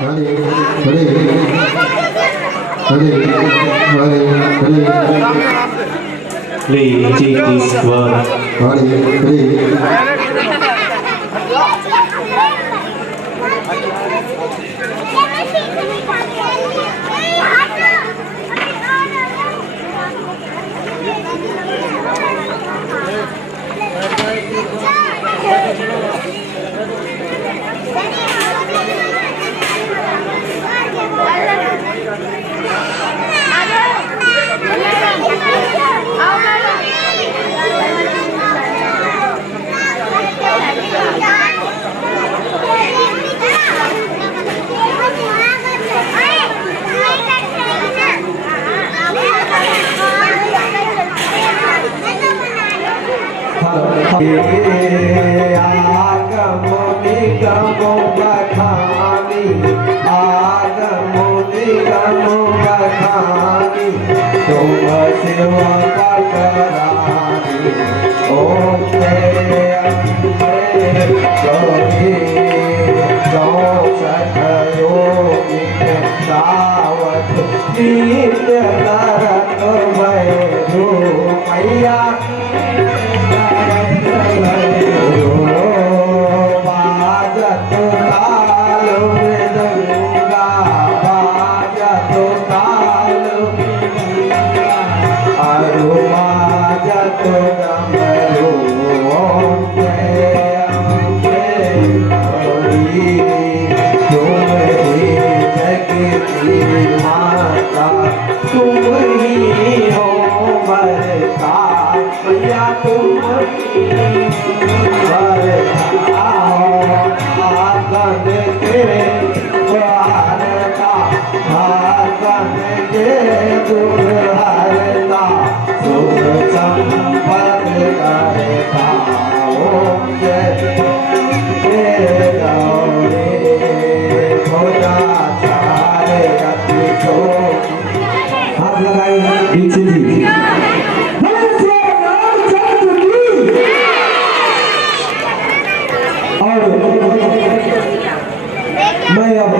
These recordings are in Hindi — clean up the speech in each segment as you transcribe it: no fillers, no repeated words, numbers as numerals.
Hare Hare Hare Hare Hare Please take this one. Hare Hare आगमो निगमो बखानी आगमो निगमो बखानी तुम शिव पटरानी ओम गौरी गौ सतयोगी सावत नित्य तरत भैरू मैया मैं अब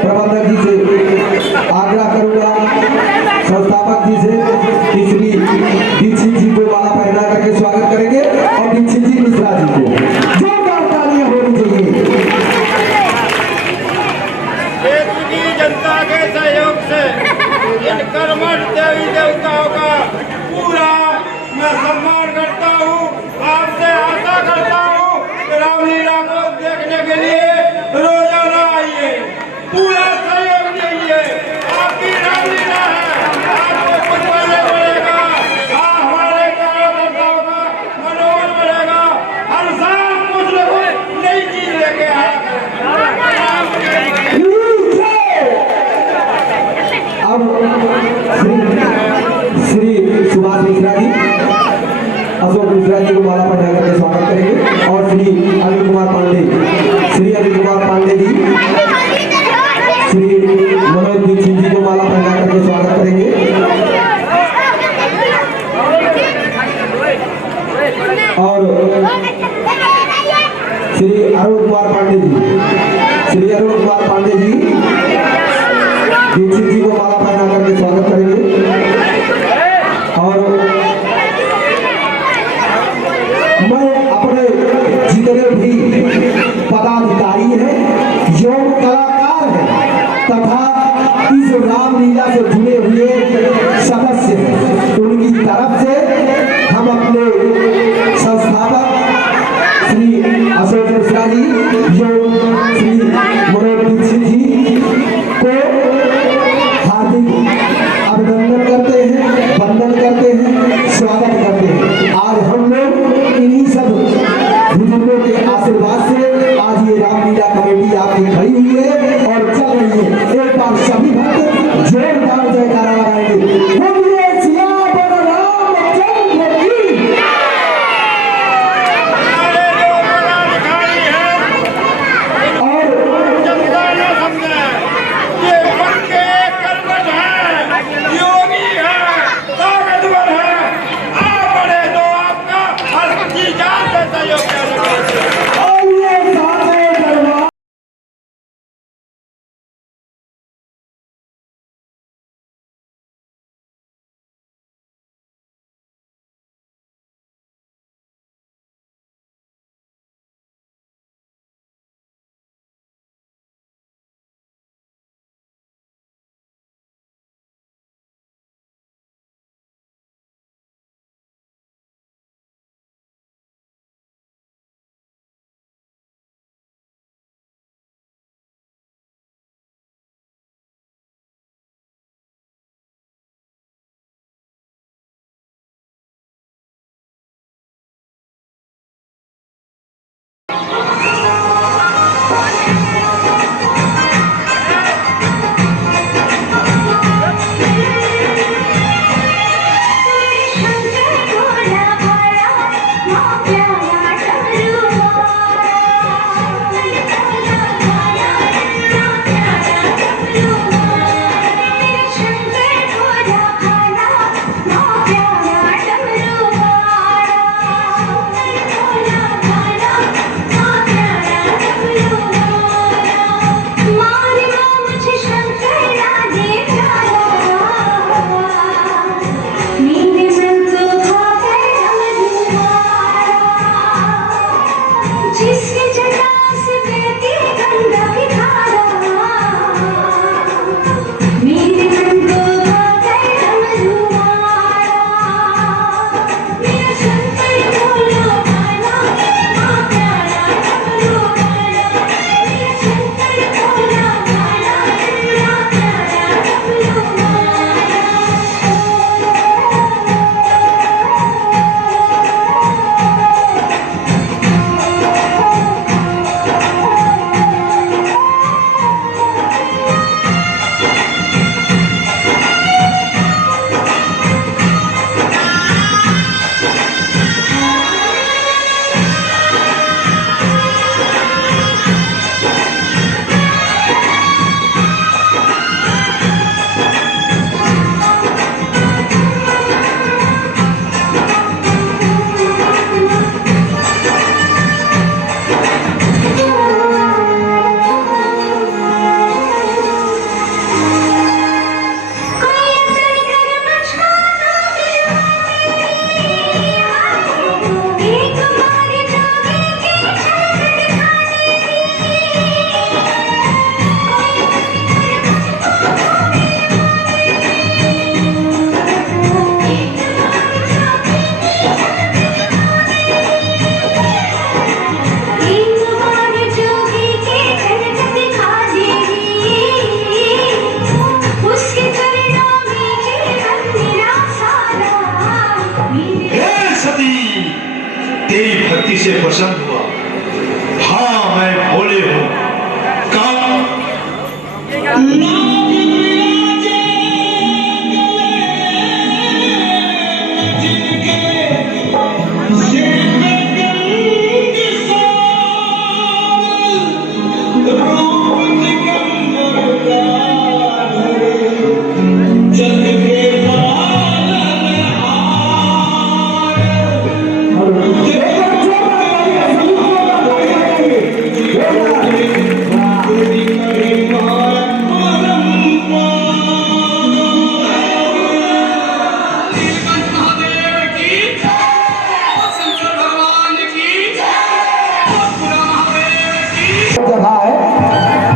प्रबंधक जी से आग्रह करूंगा, संस्थापक जी से कि श्री दीक्षित जी को माला पहना करके स्वागत करेंगे और दीक्षित जी मिश्रा जी को जोरदार तालियां होनी चाहिए। क्षेत्र की जनता के सहयोग से इन कर्मठ देवी देवताओं का पूरा मैं सम्मान करता हूँ। आपसे आशा करता हूँ कि रामलीला को देखने के लिए रोजाना आइए, पूरा सहयोग दीजिए। आपकी रामलीला है, आपको कुछ करना पड़ेगा। हमारे कार्यकर्ताओं का मनोबल बढ़ेगा। हर साल कुछ न कुछ नई चीज लेके आया अब श्री सुभाष मिश्रा जी, अशोक मिश्रा जी को माला पहना करके स्वागत करेंगे और श्री अनिल कुमार पांडे, श्री अनिल कुमार पांडे जी, श्री मनोज दीक्षित जी को माला पहना करके स्वागत करेंगे और श्री अरुण कुमार पांडे जी, श्री अरुण कुमार पांडे जी दीक्षित जी को माला पहना करके स्वागत करेंगे और मैं अपने जितने भी पदाधिकारी हैं, योग कलाकार हैं तथा इस रामलीला से जुड़े हुए सदस्य हैं, उनकी तरफ से हम अपने संस्थापक श्री अशोक मिश्रा जी, योग श्री मनोज दीक्षित जी को हार्दिक अभिनंदन करते हैं, वंदन करते हैं, स्वागत करते हैं। आज हम लोग इन्हीं सब बुजुर्गों के आशीर्वाद से आज ये रामलीला कमेटी आपकी खड़ी हुई है और चल रही है। एक बार सभी भक्त जोरदार जयकारा लगाएंगे।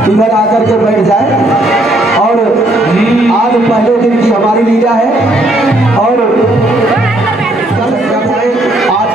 इधर आकर के बैठ जाए। और आज पहले दिन की हमारी लीला है और कल जब है आज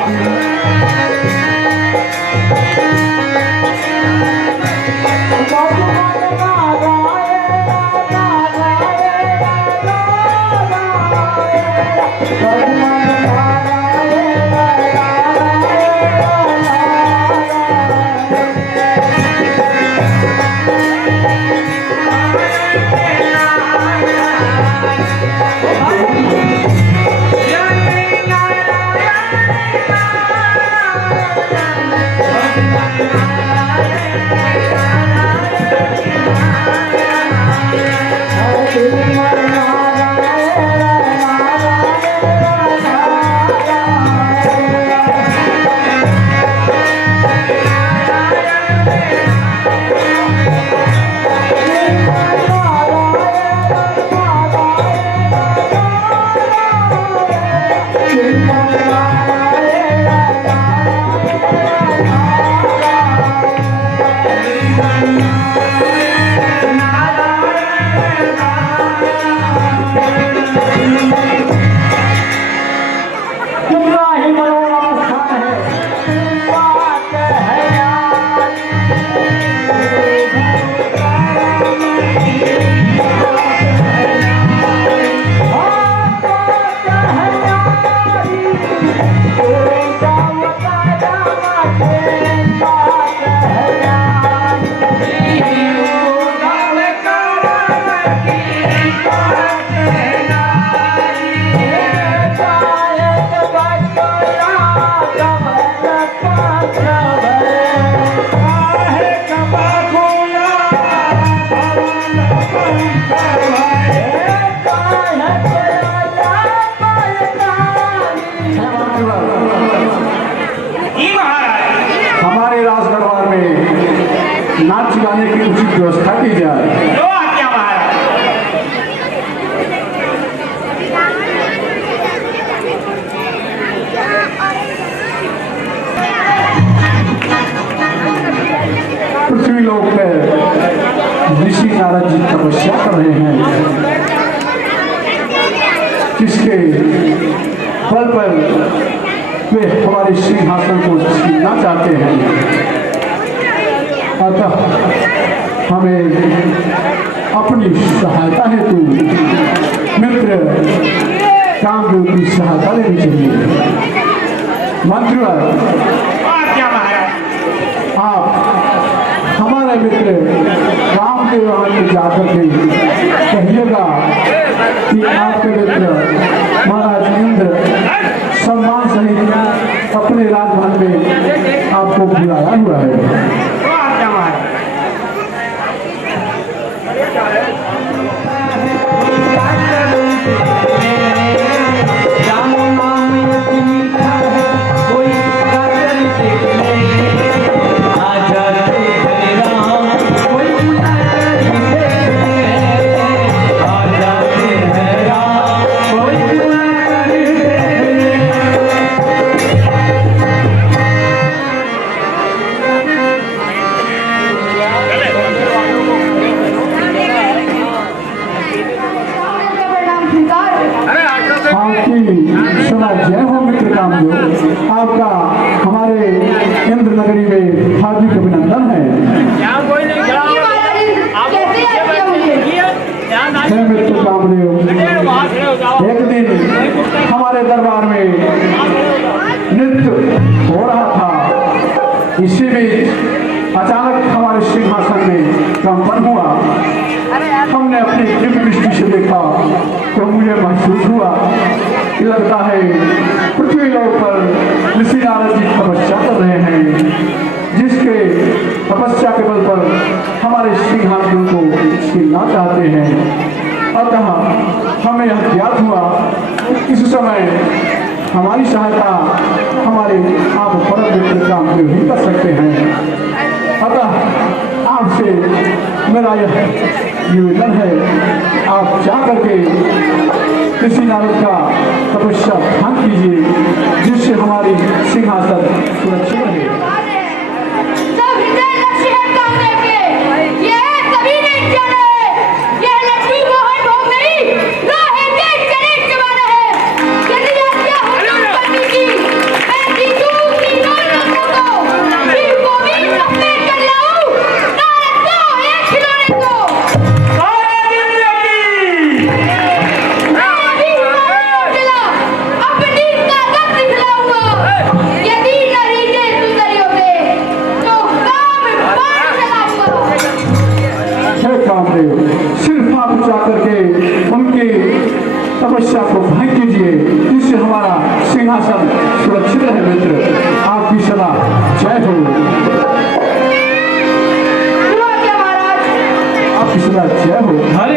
हमारे राजदरबार में नाच गाने की उचित व्यवस्था की जाए। तो आज्ञा महाराज। पृथ्वी लोक पर ऋषि नारद जी तपस्या कर रहे हैं, जिसके बल पर वे हमारे सिंहासन को छीनना चाहते हैं। अतः हमें अपनी सहायता हेतु मित्र कामदेव की सहायता लेनी चाहिए। मंत्रीवर, आज्ञा महाराज। आप हमारे मित्र कामदेव में जाकर के कहिएगा कि आपके मित्र महाराज इंद्र सम्मान सहित अपने राजभवन में आपको बुलाया हुआ है। तो आज्ञा महाराज। जय हो मित्र कामदेव, आपका हमारे इंद्र नगरी में हार्दिक अभिनंदन है। जय मित्र कामदेव, एक दिन हमारे दरबार में नृत्य हो रहा था, इसी बीच अचानक हमारे सिंहासन में कंपन हुआ मैंने अपनी दिव्य दृष्टि से देखा तो मुझे महसूस हुआ कि लगता है पृथ्वी लोक पर ऋषि नारद जी तपस्या कर रहे हैं, जिसके तपस्या के बल पर हमारे सिंहासन को छीनना चाहते हैं। अतः हमें यह ज्ञात हुआ इस समय हमारी सहायता हमारे आप परम मित्र रामदेव ही कर सकते हैं। अतः आपसे मेरा यह निवेदन है, आप जा करके ऋषि नारद का तपस्या भंग कीजिए, जिससे हमारी सिंहासन सुरक्षित रहे। सिर्फ आप जाकर के उनकी तपस्या को भंग कीजिए, जिससे हमारा सिंहासन सुरक्षित रहे। मित्र, आपकी सलाह जय हो। आपकी सलाह जय हो। हरे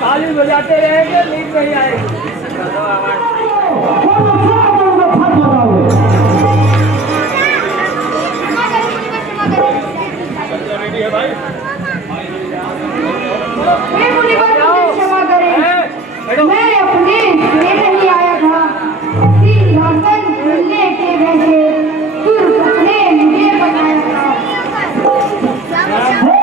ताली बजाते रहेंगे, नींद नहीं आएगी। मैं अपने नहीं आया था, सिंहासन झूलने के वैसे तुर्क ने मुझे बताया था। राजा हो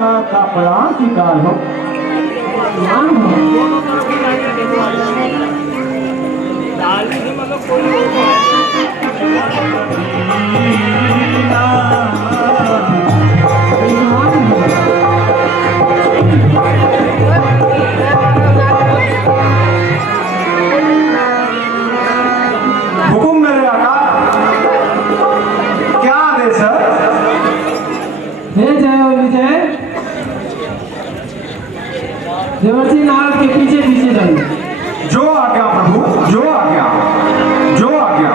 नाथ का प्रणाम स्वीकार हो। हुकुम मेरे आका, क्या आदेश है? हे जय और विजय, देवर्षि नारद के पीछे पीछे जाइए। जो आज्ञा प्रभु, जो आज्ञा, जो आज्ञा।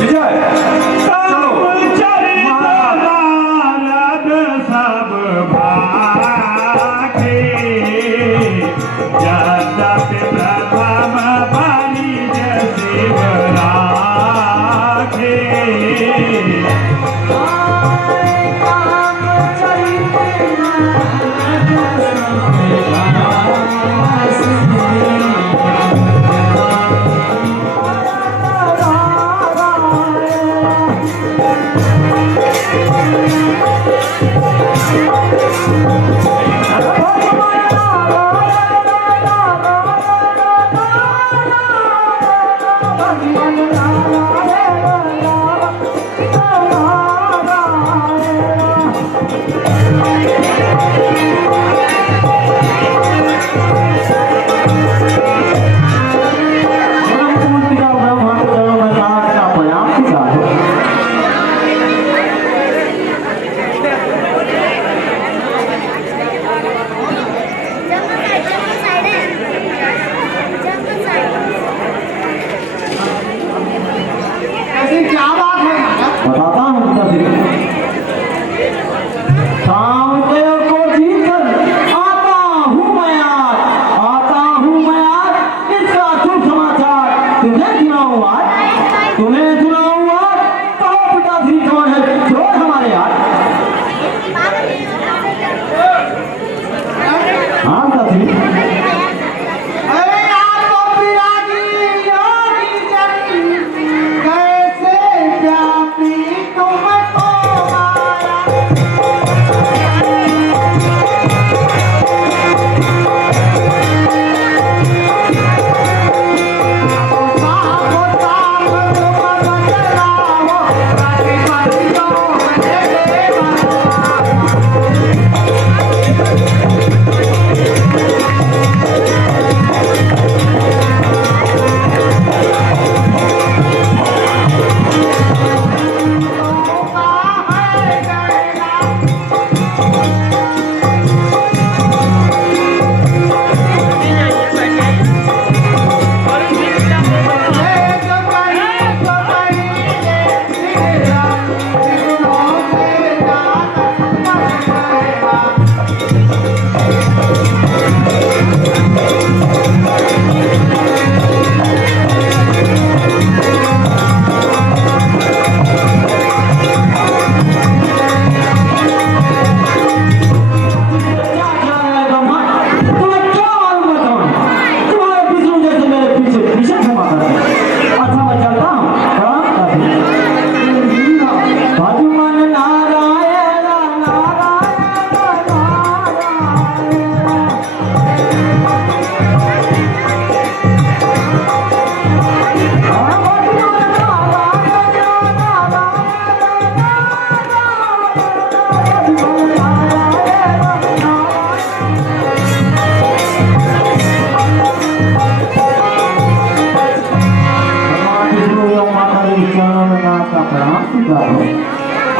विजय चलो। नारद सब भागे, यद्यपि प्रथम बलि शिव राखे। बताता हूँ पिताजी। कामदेव को जीतकर आता हूँ मैं आज, इसका शुभ समाचार तुम्हें सुनाऊँ आज, तुम्हें सुनाऊँ आज। तो पिताजी कौन है जो हमारे आज? हाँ पिताजी। अरे आपको पिरागी योगी जन, कैसे व्यापी तुमको मारा। साहो साहो तुम बचलाओ, प्रतिपत्तियों में देवा।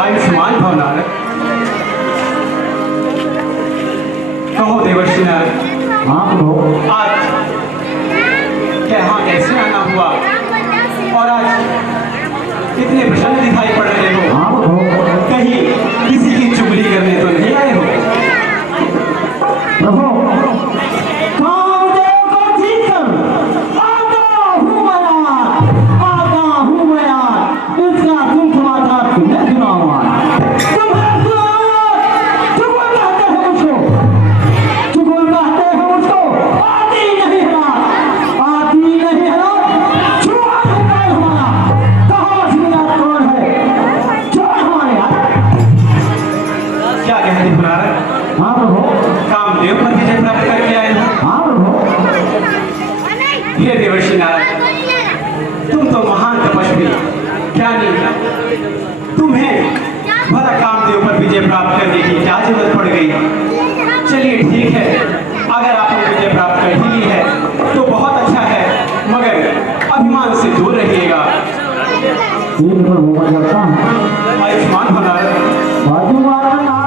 आयुष्मान भव नारद। कहो देवर्षि नारद, हाँ प्रभु। आज यहाँ कैसे आना हुआ और आज कितने प्रसन्न दिखाई पड़ रहे हो? हाँ प्रभु। कहीं किसी की चुगली करने तो नहीं आए हो? प्रभु कामदेव को जीतकर आता हूँ मैं आज, इसका शुभ समाचार तुम्हें सुनाऊँ आज, तुम्हें सुनाऊँ। चुगल कहते हैं मुझको, चुगल कहते हैं मुझको। प्रभु नारद। हाँ प्रभु। कामदेव पर विजय प्राप्त करके आए हो। हाँ प्रभु। हे देवर्षि नारद, तुम तो महान तपस्वी ज्ञानी, तुम्हें भला कामदेव पर विजय प्राप्त करने की क्या जरूरत पड़ गई? चलिए ठीक है, अगर आपने विजय प्राप्त कर ही ली है तो बहुत अच्छा है, मगर अभिमान से दूर रहिएगा। ठीक प्रभु, मैं करता हूँ। आयुष्मान हो नारद। बाजू मारना।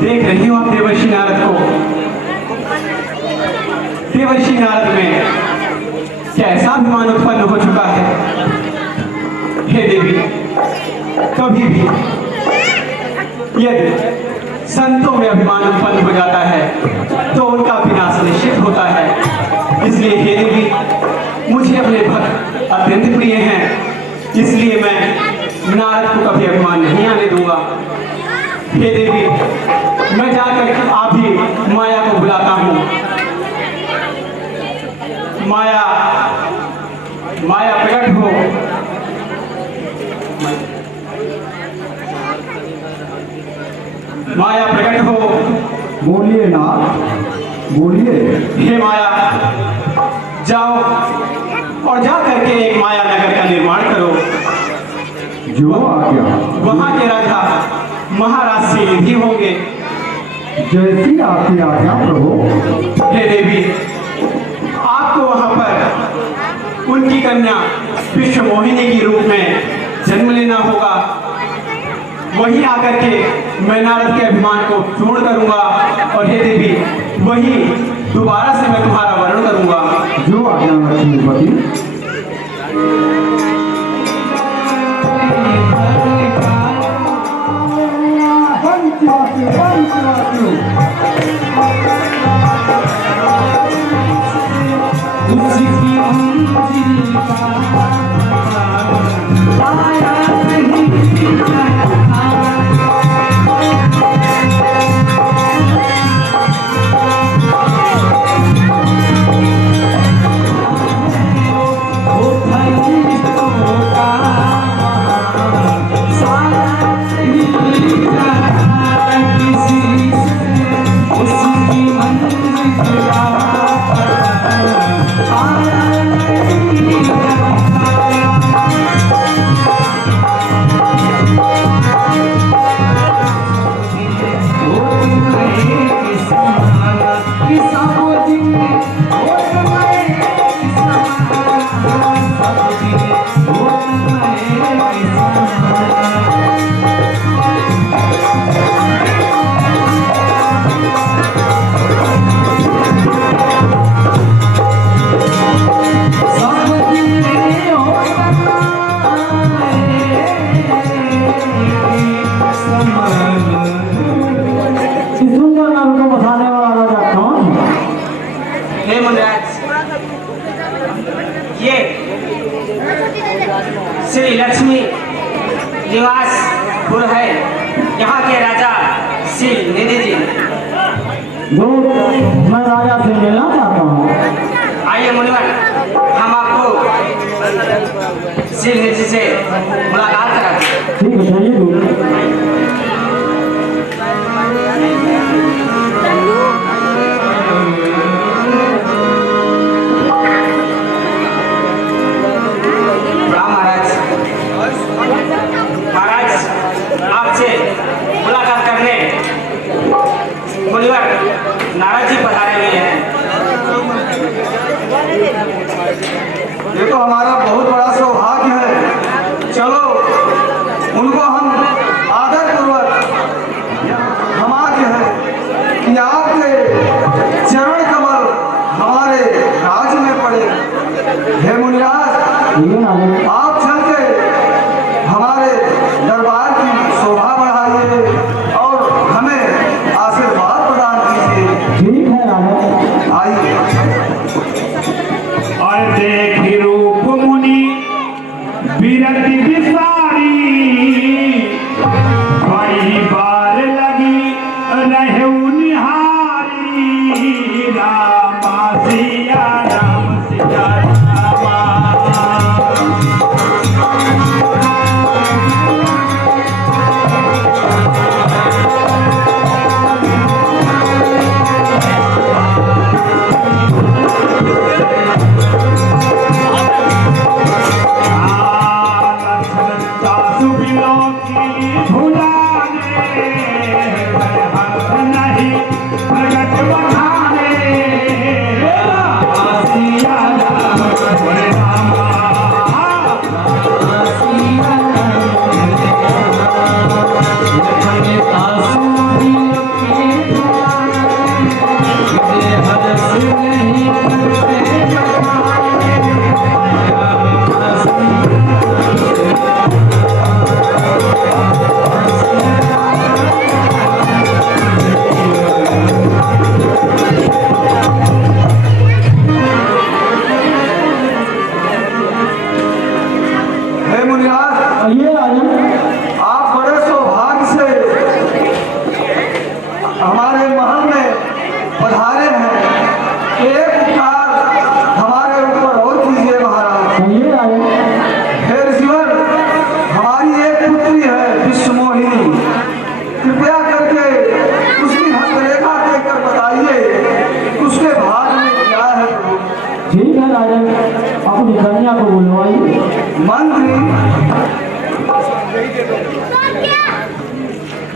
देख रही हो आप देवर्षि नारद को। देवर्षि नारद में कैसा अभिमान उत्पन्न हो चुका है। हे देवी, कभी भी यदि संतों में अभिमान उत्पन्न हो जाता है तो उनका विनाश निश्चित होता है। इसलिए हे देवी, मुझे अपने भक्त अत्यंत प्रिय हैं, इसलिए मैं नारद को कभी अभिमान नहीं आने दूंगा। हे देवी, मैं जाकर आप ही माया को बुलाता हूँ। माया, माया प्रकट हो। माया प्रकट हो। बोलिए ना, बोलिए। हे माया, जाओ और जा करके एक माया नगर का निर्माण करो। जो आ गया। वहां के राजा महाराज से भी होंगे। जैसी आपकी आज्ञा प्रभु। हे देवी, आपको वहां पर उनकी कन्या विश्व मोहिनी के रूप में जन्म लेना होगा। वहीं आकर के मैं नारद के अभिमान को चूर्ण करूंगा और हे देवी, वहीं दोबारा से मैं तुम्हारा वर्ण करूंगा। जो आज्ञा लक्ष्मीपति। ये श्री लक्ष्मी निवासपुर है। यहाँ के राजा श्री निधि जी। मैं राजा से मिलना चाहता हूँ। आइए मुनिवर, हम आपको श्री निधि से मुलाकात कराते हैं। ठीक है, चलिए। नारद जी पधारे हुए हैं। ये तो हमारा बहुत बड़ा सौभाग्य है। चलो उनको हम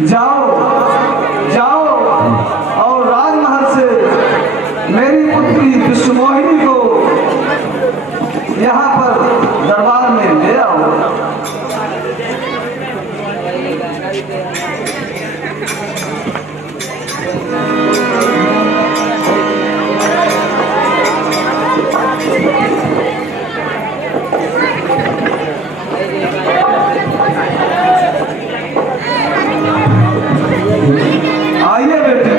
जाओ जाओ और राजमहल से मेरी पुत्री विश्वमोहिनी को यहाँ पर दरबार में ले आओ। आइए बेटे।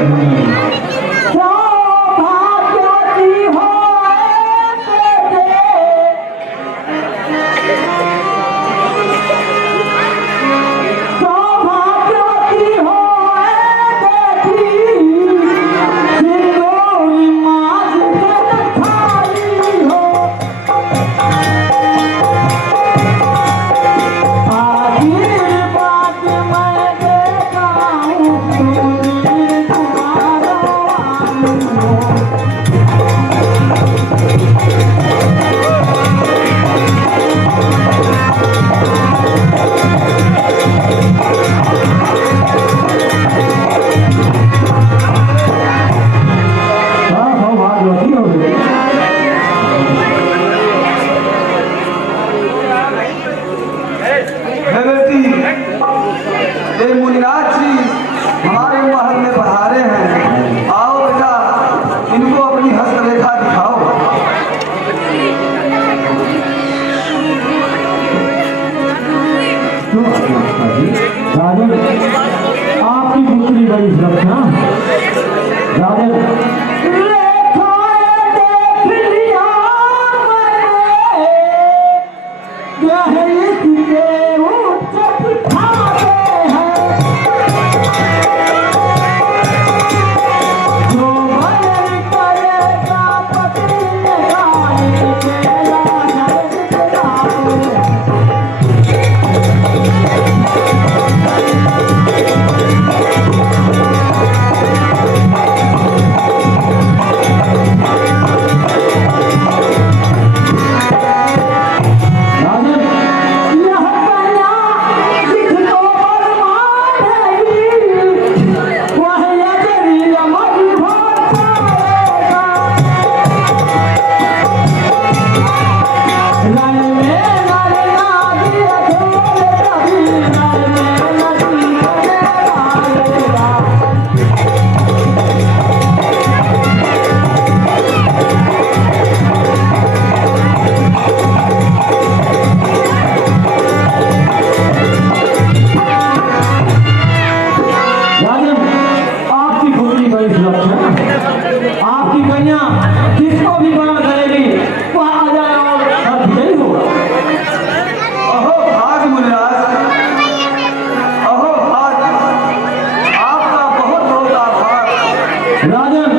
मुनिराज जी हमारे महल में पधारे हैं। आओ बेटा, इनको अपनी हस्तरेखा दिखाओ। राजन, आपकी पुत्री बड़ी सुरक्षा। राजन आपकी कन्या जिसको भी बना करेगी वह आ जाए और विजयी होगा। अहो भाग मुनिराज, अहो भाग, आपका बहुत बहुत आभार। राजन,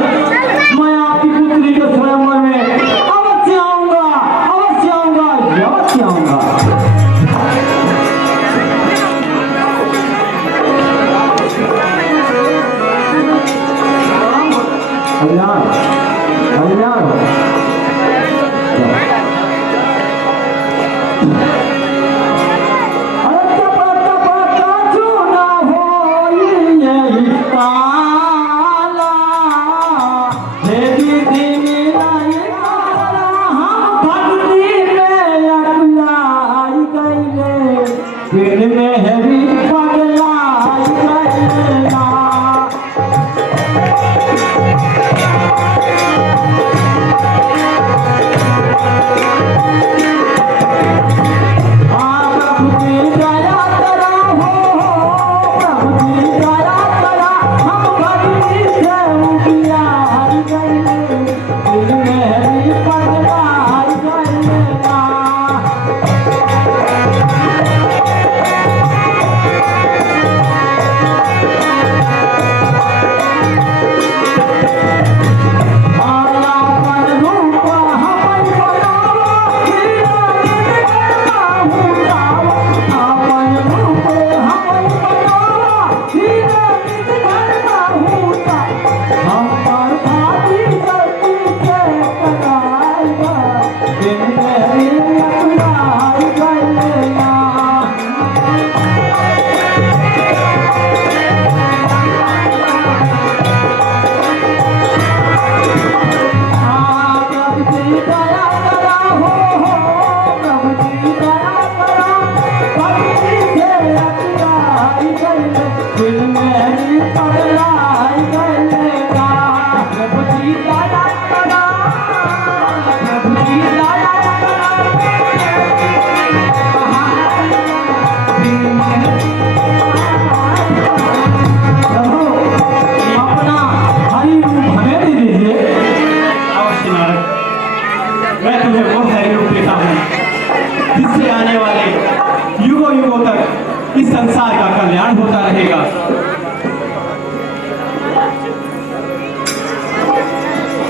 मैं आपकी पुत्री के स्वयंवर में अवश्य आऊंगा, अवश्य आऊंगा, अवश्य आऊंगा। कल्याण कल्याण तप तप का चुना हो यही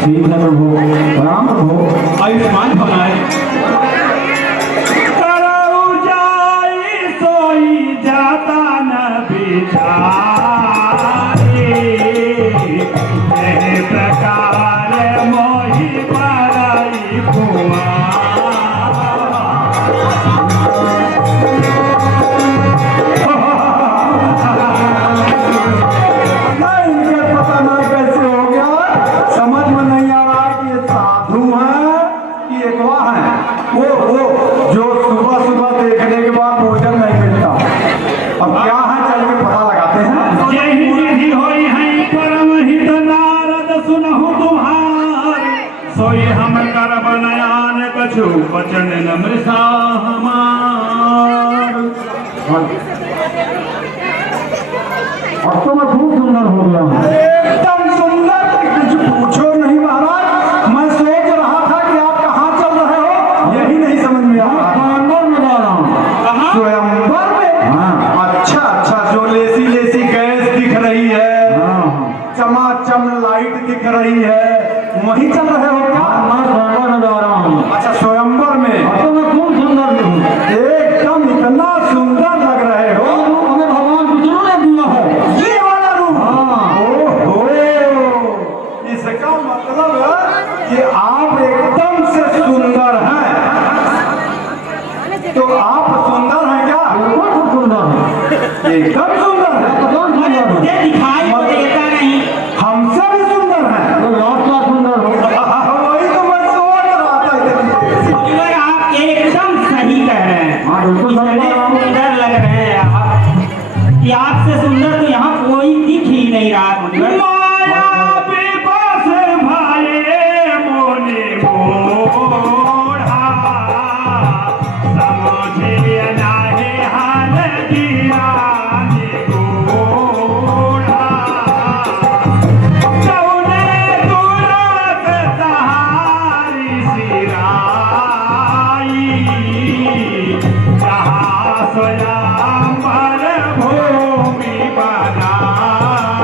ठीक है प्रभु, प्रणाम प्रभु। आयुष्मान भवाए। करऊ जाई सोई जाता न बिचारे, एह प्रकार मोहि पराई कुमार। पता ना कैसे हो गया, समझ में नहीं आ रहा कि ये साधु है कि एकवा है। वो जो सुबह सुबह देखने के बाद भोजन नहीं मिलता, अब क्या है चल के पता लगाते हैं। यही विधि होई है परम हित नारद सुनहु तुम्हारे, सोई हम करब नयान कछु वचन न मृषा हमार। अब तो मैं खूब सुंदर हो गया हूँ। एकदम सुंदर, कुछ पूछो नहीं महाराज। मैं सोच रहा था कि आप कहाँ चल रहे हो, यही नहीं समझ में आ रहा। स्वयंवर में जा रहा हूँ। स्वयंवर में? हाँ। अच्छा अच्छा, जो लेसी लेसी गैस दिख रही है, हाँ। चमाचम लाइट दिख रही है, वहीं चल रहे हो क्या? मैं स्वयंवर में जा रहा हूँ। अच्छा, स्वयंवर में। अब तो मैं खूब सुंदर हूँ। एकदम इतना सुंदर लग रहे हो। हमें भगवान विष्णु ने दिया है। ये वाला रूप? हाँ। ओहो, इसका मतलब है कि आप एकदम से सुंदर हैं। तो आप सुंदर हैं क्या? बिल्कुल सुंदर है। एकदम सुंदर है। भगवान सुंदर है। मुझे दिखाई तो देता नहीं। हमसे भी सुंदर है। तो लाख लाख सुंदर हो। वही तो मैं सोच रहा था इधर। मगर आप एकदम सही कह रहे हैं। हाँ बिल्कुल इतने सुंदर। सुंदर लग रहे हैं आप कि आपसे सुंदर तो यहाँ कोई दिख ही नहीं रहा मुझे। माया विपास भाए मोने मोढ़ा, समझे नाहे हाल गिराने गोढ़ा। कौने तुरत सहारी सिराई, जहाँ स्वयंवर भूमि बनाई।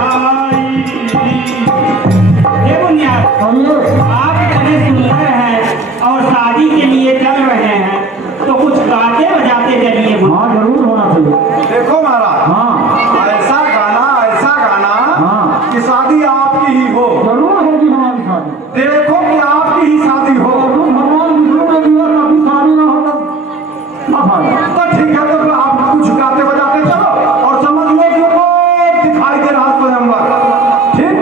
ये बुनियाद आप इतने सुंदर हैं और शादी के लिए चल रहे हैं, तो कुछ गाते बजाते चलिए। हाँ जरूर होना चाहिए। देखो महाराज, हाँ ऐसा गाना हाँ कि शादी आपकी ही हो। जरूर होगी हमारी शादी। देखो कि आपकी ही शादी हो। और भगवान विष्णु ने दिया, कभी शादी ना होगा ना फायदा। तो ठीक है, तो आप कुछ गाते बजाते चलो और समझ लो कि वो दिखाई दे रहा स्वयंवर। ठीक?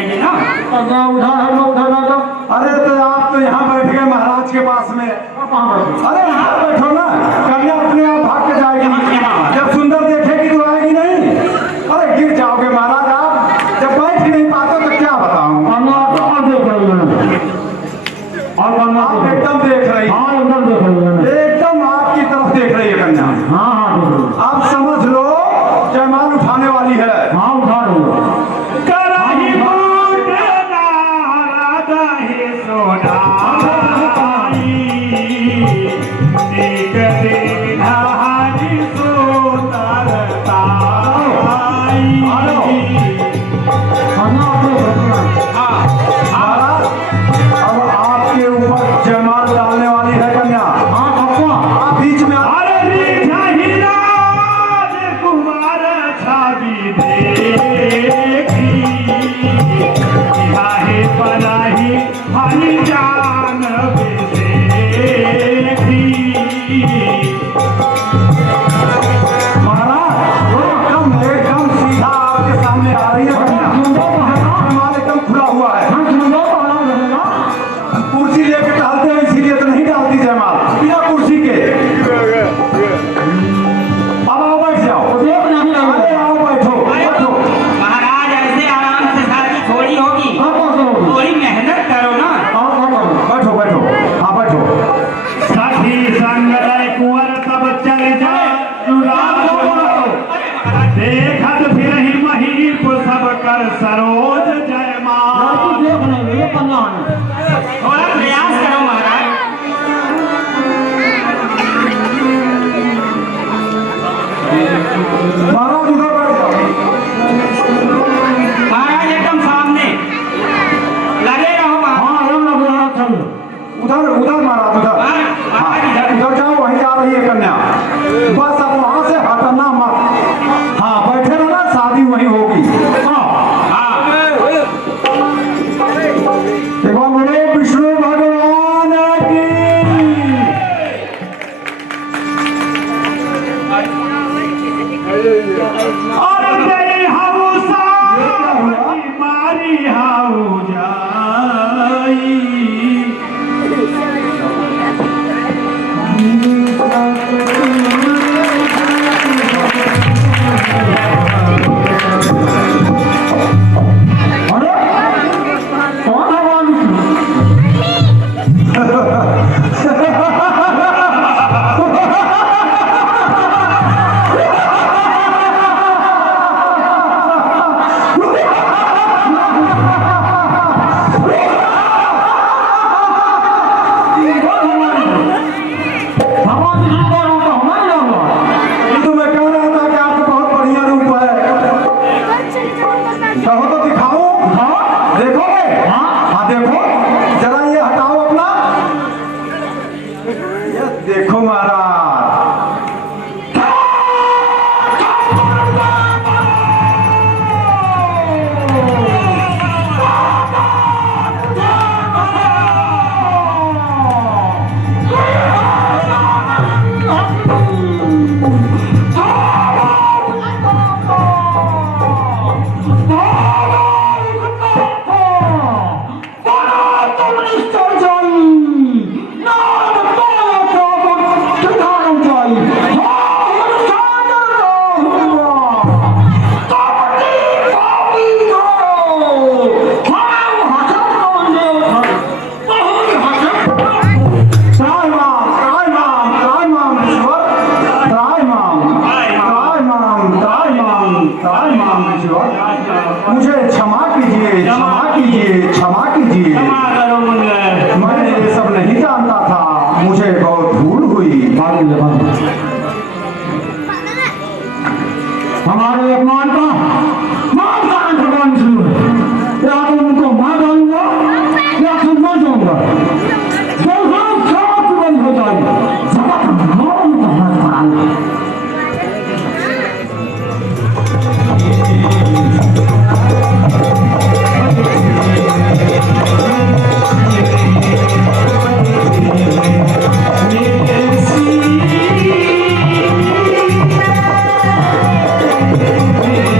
जाएगी ना। कन्या उधर है, मैं उधर बैठो। अरे तो आप तो यहाँ बैठ गए महाराज के पास में। कहाँ बैठो? अरे यहाँ बैठो ना, कन्या अपने आप भाग के जाएगी। जब सुंदर देखेगी तो आएगी नहीं। अरे गिर जाओगे महाराज आप, जब बैठ ही नहीं पाते तो क्या बताऊं। कन्या कहाँ देख रही है? और कन्या आप एकदम देख रही है, हाँ एकदम देख रही है। एकदम आपकी तरफ देख रही है कन्या। हाँ हाँ देख रही है। आप समझ लो जयमाल उठाने वाली है। हाँ उठा रही है। करही बूट नारद ही सोनाई, एक दिन हरि सुंदर ताई। कन्या अपने बैठना। हाँ महाराज अब आपके ऊपर जयमाल डालने वाली है कन्या। हाँ पक्का। आप बीच में अरे राज कुमार छवि देखी, चाहे पराही हरि जान देखी। महाराज एकदम सीधा आपके सामने आ रही है कन्या। जयमाल एकदम खुला हुआ है। हाँ सुंदर पहला रहेगा। कुर्सी लेके टहलते हैं इसीलिए तो नहीं डालती जयमाल बिना कुर्सी के। अब आओ बैठ जाओ। तो देख नहीं रही अरे है। आओ बैठो बैठो। महाराज ऐसे आराम से शादी थोड़ी होगी, हाँ कैसे होगी? थोड़ी मेहनत करो ना। हाँ हाँ करो। बैठो बैठो हाँ बैठो। सखी संग रह कुंवर तब चल जा देखत फिर ही महीप सब कर सरोज जयमाल। लड़की देख नहीं रही है, कन्या है। थोड़ा प्रयास करो महाराज। महाराज उधर बैठ जाओ। महाराज एकदम सामने लगे रहो। हाँ एकदम लग रहा है। चल उधर उधर महाराज उधर। महाराज इधर। उधर जाओ, वहीं जा रही है कन्या। बस अब वहां से हटना मत। हाँ बैठे रहना, शादी वहीं होगी। हाँ एक बार बोलो विष्णु भगवान की। और गई हौसा मारी हाउ जाई। अरे कौन है वहाँ विष्णु? भगवान विष्णु का रूप तो हमारे यहाँ हुआ। ये तो मैं कह रहा था कि आपको बहुत बढ़िया रूप है। कहो तो दिखाओ। हाँ देखोगे? हाँ देखो जरा, ये हटाओ अपना। ये देखो महाराज। मुझे क्षमा कीजिए, क्षमा कीजिए, क्षमा कीजिए। क्षमा करो मुझे। मैं ये सब नहीं जानता था, मुझे बहुत भूल हुई। हमारे अपमान का मान का भगवान शुरू है। या तो उनको मार डालूंगा या फिर मर जाऊंगा। जो सब बंद हो जाए, जगत मौन का हाथ बढ़ाऊंगा। Yeah.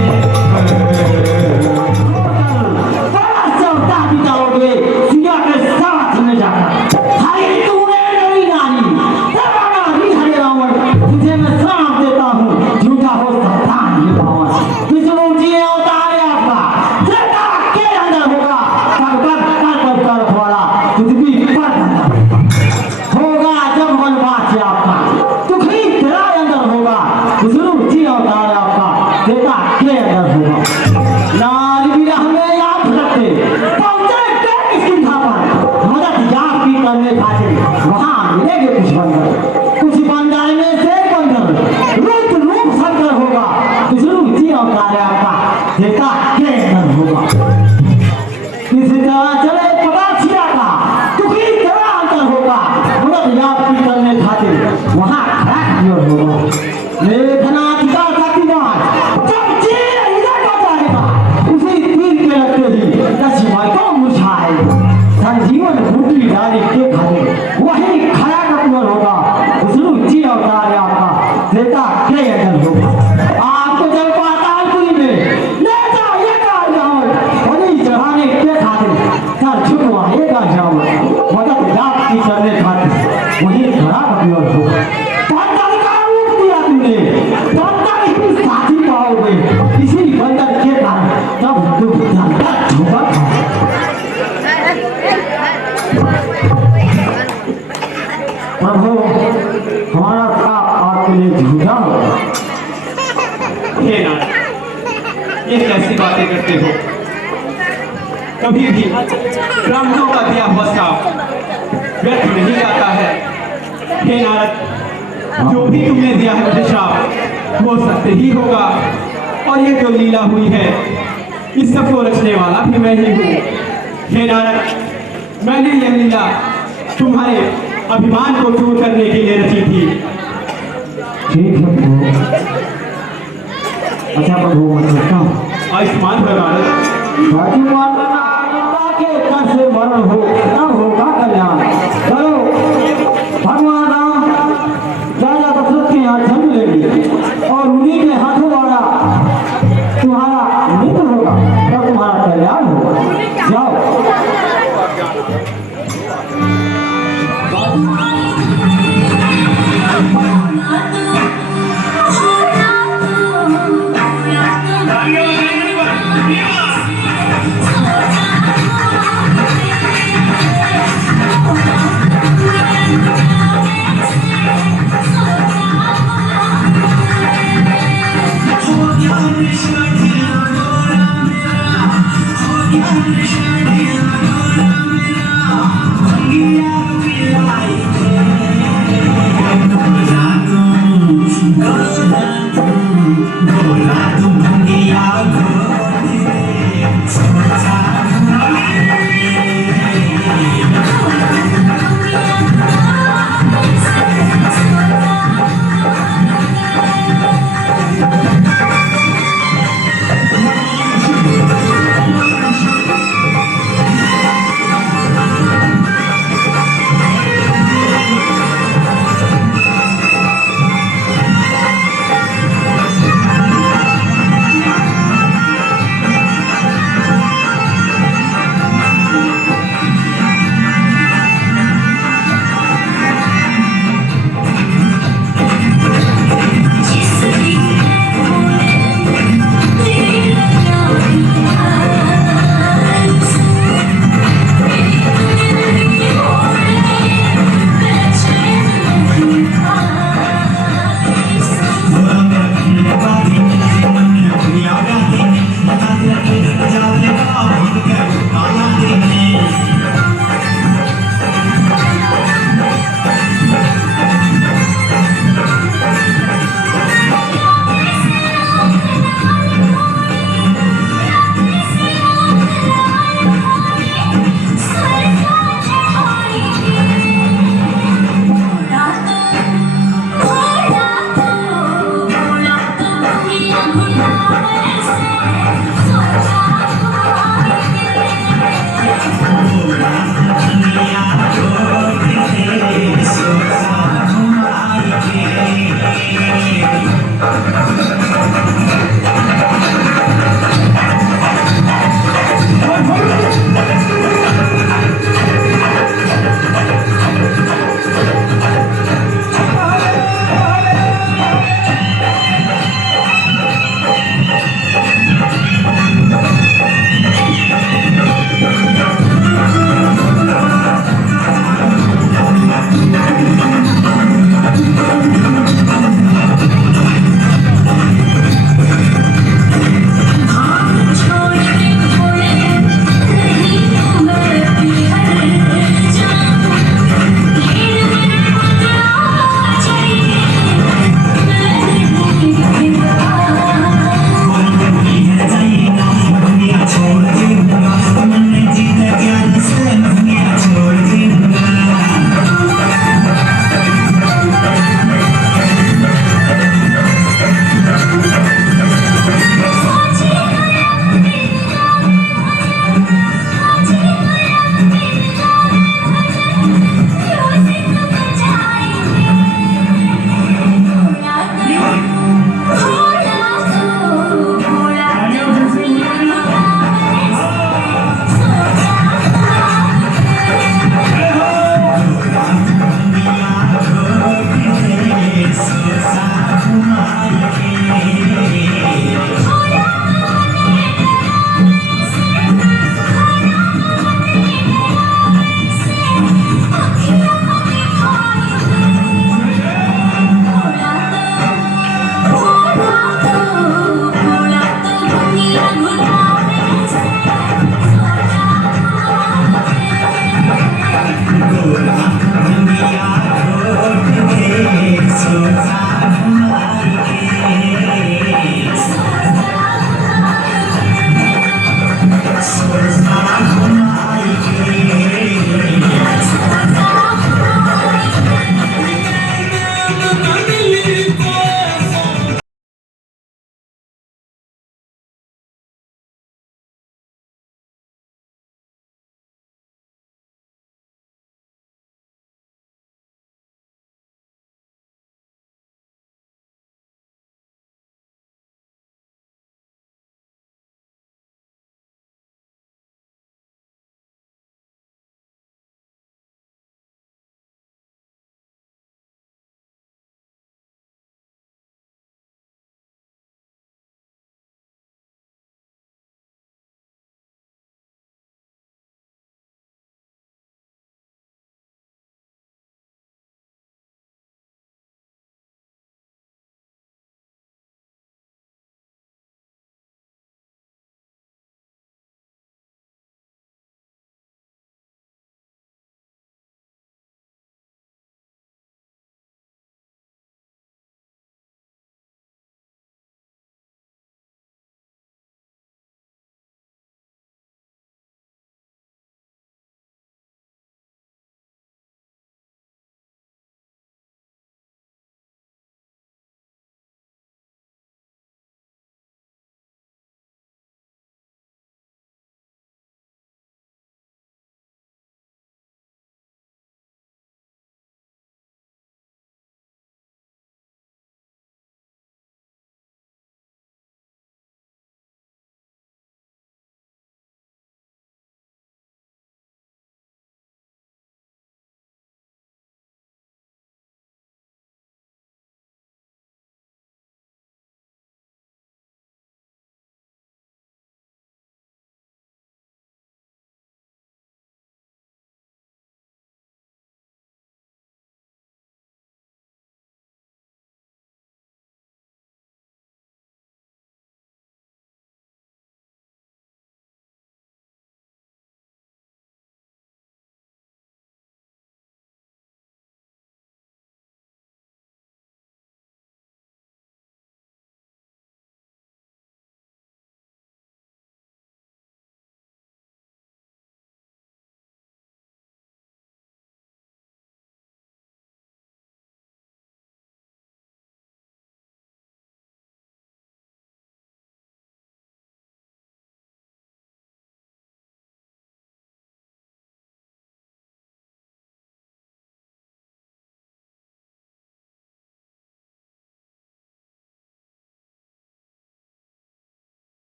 के अंदर होगा। लाल भी हमें याद रखते पहुंचे के किसकी था पर मदद याद भी करने खातिर वहां मिलेंगे कुछ बंदर में से बंदर रूप शंकर होगा विष्णु जी अवतार आपका देता के अंदर होगा। किसी तरह चले पदार्थिया का दुखी तरह अंतर होगा मदद याद भी करने खातिर वहां खड़ा किया होगा। लेखना का शक्तिमान जब जी इधर को जाएगा उसी तीर के लगते ही लक्ष्मण को मुरझाए संजीवन बूटी डाली के खाने वही खड़ा कपूर होगा विष्णु जी अवतार आपका देता के अंदर होगा। आपको जल पातालपुरी में ले जाइए बलि चढ़ाने के खातिर सर झुकवाएगा जाओ मदद याद की करने खातिर वही खड़ा कपूर होगा। बंदर का रूप दिया तुमने बंदर ही साथी पाओगे इसी बंदर के कारण तब तुम जानता होगा। प्रभु हमारा पाप आपके लिए झूठा हो। हे नारद, ये कैसी बातें करते हो? कभी भी ब्राह्मणों का दिया हुआ श्राप व्यर्थ नहीं जाता है। हे नारद, जो भी तुमने दिया है मुझे श्राप वो सत्य ही होगा और ये जो लीला हुई है इस सबको रचने वाला भी मैं ही हूँ। हे नारद, मैंने यह लीला तुम्हारे अभिमान को दूर करने के लिए रची थी। ठीक है प्रभु। अच्छा प्रभु मैं कहता हूँ आयुष्मान भव नारद। बाकी माता के कर से मरण हो तब होगा कल्याण। करो भगवान राम राजा दशरथ के यहाँ जन्म लेंगे और उन्हीं के हाथों वाला तुम्हारा मित्र होगा तब तुम्हारा कल्याण होगा। जाओ। Yeah.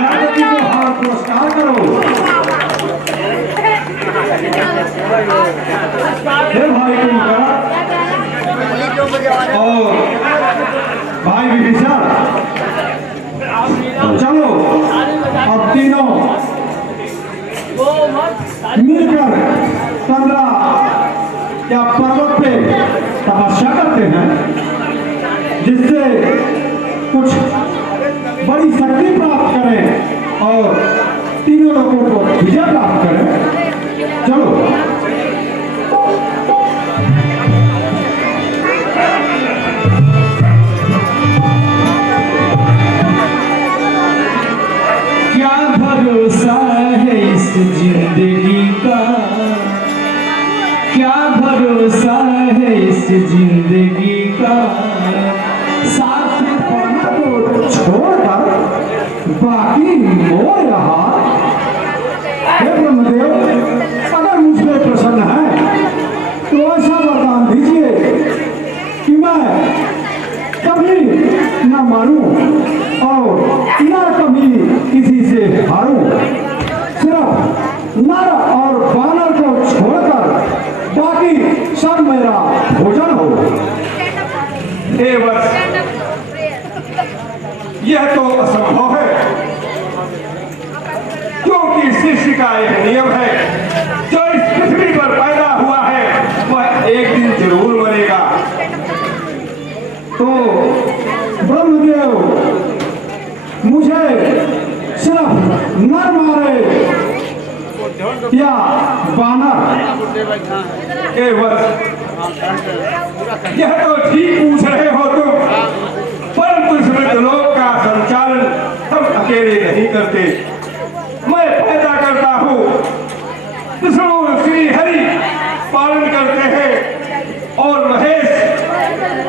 नारद जी को हार पुरस्कार करो। हे भाई तुम करा और भाई विभीषण चलो अब तीनों मिलकर चंद्रा या पर्वत पे तपस्या करते हैं, जिससे कुछ बड़ी शक्ति प्राप्त करें और तीनों लोगों को विजय प्राप्त करें। चलो क्या भरोसा है इस जिंदगी का, क्या भरोसा है इस जिंदगी का, साथ में पढ़ना को छोड़कर बाकी मोह रहा। हे ब्रह्मदेव, अगर मुझ पे प्रसन्न है तो ऐसा वरदान दीजिए कि मैं कभी न मारूं और न कभी किसी से हारूं। सिर्फ नर और बानर को छोड़कर बाकी सब मेरा भोजन हो। हे वत्स, यह तो असंभव है, क्योंकि सृष्टि का एक नियम है, जो इस पृथ्वी पर पैदा हुआ है वह एक दिन जरूर मरेगा। तो ब्रह्मदेव मुझे सिर्फ नर मारे या बानर? हे वत्स, यह तो ठीक पूछ रहे हो तुम, परंतु इस मृतलोक का संचालन हम अकेले नहीं करते। मैं पैदा करता हूँ, विष्णु श्री हरि पालन करते हैं और महेश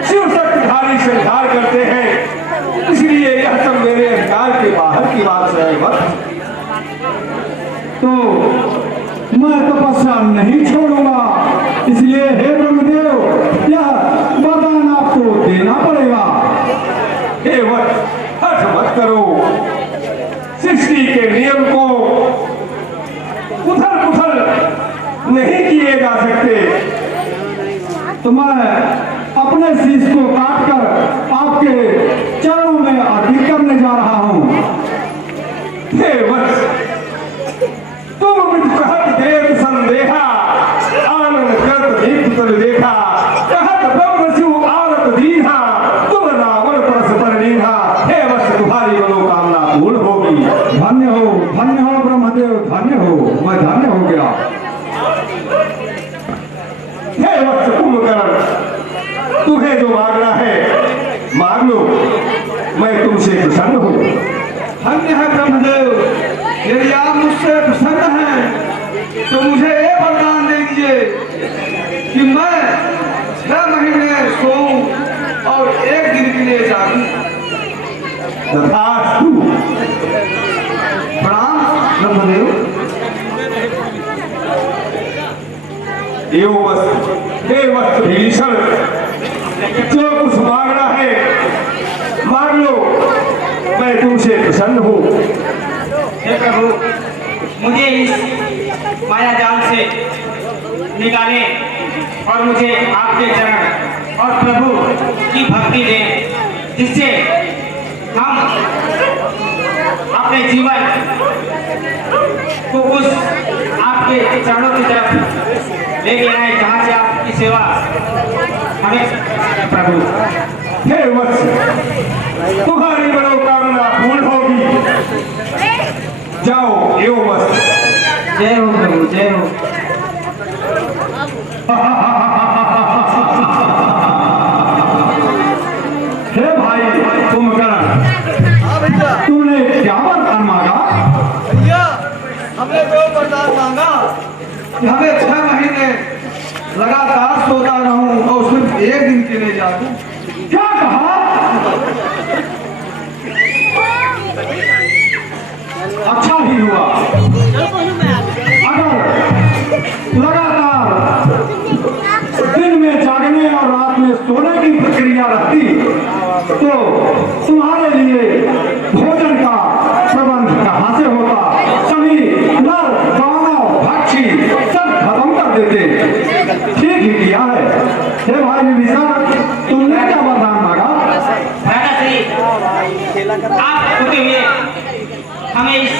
शिव शक्तिधारी संहार करते हैं। इसलिए यह सब मेरे अधिकार के बाहर की बात है वत्स। तो मैं तपस्या नहीं छोड़ूंगा, इसलिए हे ब्रह्मदेव यह वरदान आपको देना पड़ेगा। हे वत्स, हठ मत करो, सृष्टि के नियम को उथल पुथल नहीं किए जा सकते। तो मैं अपने शीश को काटकर आपके चरणों में आरती करने जा रहा हूँ। हे वत्स, तुम कहत देव संदेहा, आनंद करत दीप तल देखा, कहत ब्रह्म शिव आरत दीहा, तुम रावण परस्पर नीहा। हे वत्स, तुम्हारी मनोकामना पूर्ण होगी। धन्य हो ब्रह्मदेव, धन्य हो, मैं धन्य हो गया। हे वत्स कुंभकर्ण, तुम्हें जो मांगना है मांग लो, मैं तुमसे प्रसन्न हूँ। धन्य है ब्रह्मदेव, यदि आप मुझसे प्रसन्न हैं तो मुझे ये वरदान दे दीजिए कि मैं 6 महीने सोऊं और 1 दिन के लिए जागूं। तथास्तु। प्रणाम ब्रह्मदेव। एवं वत्स, हे वत्स विभीषण, जो कुछ मांगना है मांग लो, मैं तुमसे प्रसन्न हूँ। हे प्रभु, मुझे इस माया जाल से निकाले और मुझे आपके चरण और प्रभु की भक्ति दें, जिससे हम अपने जीवन को उस आपके चरणों की तरफ लेके आए जहाँ से आपकी सेवा हमें प्रभु। हे वत्स, तुम्हारी मनोकामना पूर्ण होगी। जाओ एवं वत्स। जय हो प्रभु, जय हो। हे भाई कुंभकर्ण, तुमने क्या वरदान मांगा? भैया, हमने जो वरदान मांगा कि हमें 6 महीने लगातार सोता रहूं और सिर्फ 1 दिन के लिए जागूं। क्या कहा? अच्छा ही हुआ। अगर लगातार दिन में जागने और रात में सोने की प्रक्रिया रहती तो तुम्हारे लिए देते ठीक ही किया है। हे भाई विभीषण, तुमने क्या वरदान मांगा? राजा श्री, आप होते हुए हमें इस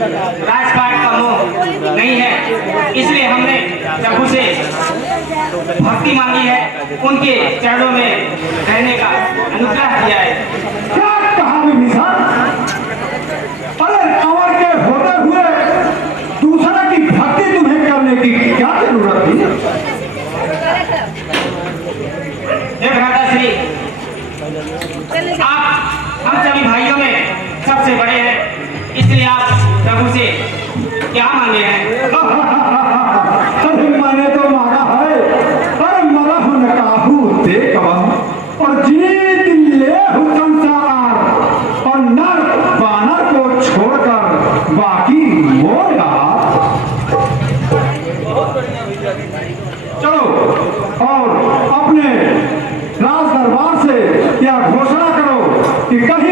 राजपाट का मोह नहीं है, इसलिए हमने प्रभु से भक्ति मांगी है, उनके चरणों में रहने का अनुग्रह किया है। क्या कहा विभीषण? अरे रावण के होते हुए दूसरा की भक्ति तुम्हें करने की क्या जरूरत थी? हे भ्राता श्री, आप हम सभी भाइयों में सबसे बड़े हैं, इसलिए आप प्रभु से क्या मांगे हैं? अरे मैंने तो मांगा है, अरे मरह न काहू देखम और जीत ले संसार और नर बानर को छोड़कर बाकी मोर हाथ। चलो और अपने राज दरबार से यह घोषणा करो कि कहीं